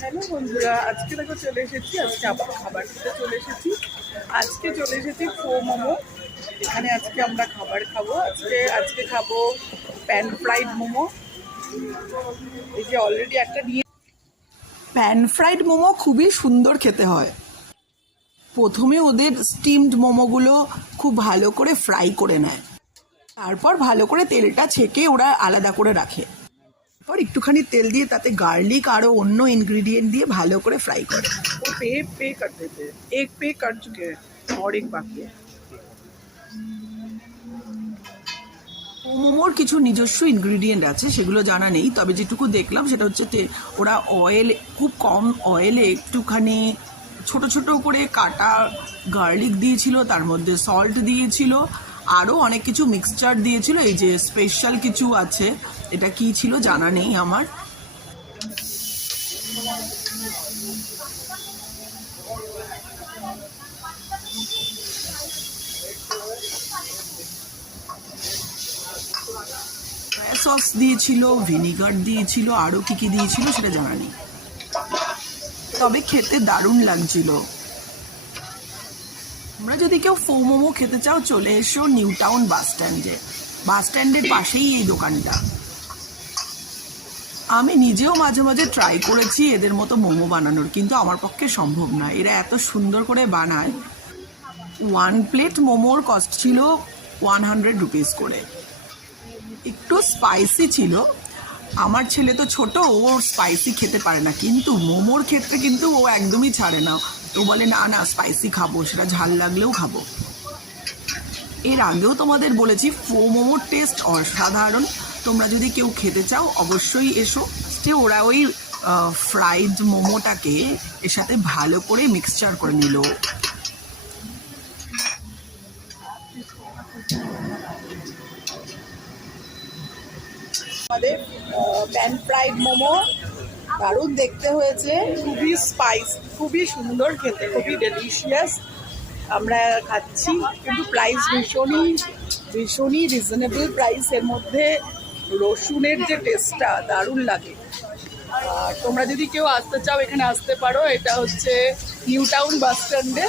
Hello বন্ধুরা, আজকে দেখো চলে এসেছি। আজকে আবার খাবার খেতে চলে এসেছি। আজকে চলে এসেছি ফো মোমো। এখানে আজকে আমরা খাবার খাবো। আজকে খাবো প্যান ফ্রাইড মোমো। এই যে অলরেডি একটা নিয়ে। প্যান ফ্রাইড মোমো খুবই সুন্দর খেতে হয়। প্রথমে ওদের স্টিমড মোমোগুলো খুব ভালো করে ফ্রাই করে নেয়, তারপর ভালো করে তেলটা ছেঁকে ওরা আলাদা করে রাখে। और একটুখানি তেল দিয়ে তাতে গার্লিক আরও অন্য ইনগ্রিডিয়েন্ট দিয়ে ভালো করে ফ্রাই করে। ও पे कर देते हैं। एक पे कर चुके हैं और एक बाकी है। মোমোর কিছু নিজস্ব ইনগ্রিডিয়েন্ট আছে, সেগুলো জানা নেই, তবে যেটুকু দেখলাম সেটা হচ্ছে ওরা অয়েল, খুব কম অয়েলে একটুখানি ছোট ছোট করে কাটা গার্লিক দিয়েছিল, তার মধ্যে সল্ট দিয়েছিল, আরও অনেক কিছু মিক্সচার দিয়েছিল। এই যে স্পেশাল কিছু আছে, এটা কি ছিল জানা নেই আমার। সস দিয়েছিল, ভিনিগার দিয়েছিল, আরও কী কী দিয়েছিল সেটা জানা নেই, তবে খেতে দারুণ লাগছিল। তোমরা যদি কেউ ফো মোমো খেতে চাও চলে এসো নিউ টাউন বাস স্ট্যান্ডের পাশেই এই দোকানটা। আমি নিজেও মাঝে মাঝে ট্রাই করেছি এদের মতো মোমো বানানোর, কিন্তু আমার পক্ষে সম্ভব না। এরা এত সুন্দর করে বানায়। 1 প্লেট মোমোর কস্ট ছিল 100 রুপিস করে। একটু স্পাইসি ছিল। আমার ছেলে তো ছোট, ও স্পাইসি খেতে পারে না, কিন্তু মোমোর ক্ষেত্রে কিন্তু ও একদমই ছাড়ে না। ও বলে না না স্পাইসি খাবো, সেটা ঝাল লাগলেও খাবো। এর আগেও তোমাদের বলেছি ফো মোমোর টেস্ট অসাধারণ। তোমরা যদি কেউ খেতে চাও অবশ্যই এসো। ওরা ওই ফ্রাইড মোমোটাকে এর সাথে ভালো করে মিক্সচার করে নিল। আমাদের প্যান ফ্রাইড মোমো দারুণ দেখতে হয়েছে, খুবই স্পাইস, খুবই সুন্দর খেতে, খুবই ডেলিশিয়াস। আমরা খাচ্ছি, কিন্তু প্রাইস ভীষণই রিজনেবল প্রাইসের মধ্যে। রসুনের যে টেস্টটা দারুণ লাগে। তোমরা যদি কেউ আসতে চাও এখানে আসতে পারো। এটা হচ্ছে নিউ টাউন বাস স্ট্যান্ডে।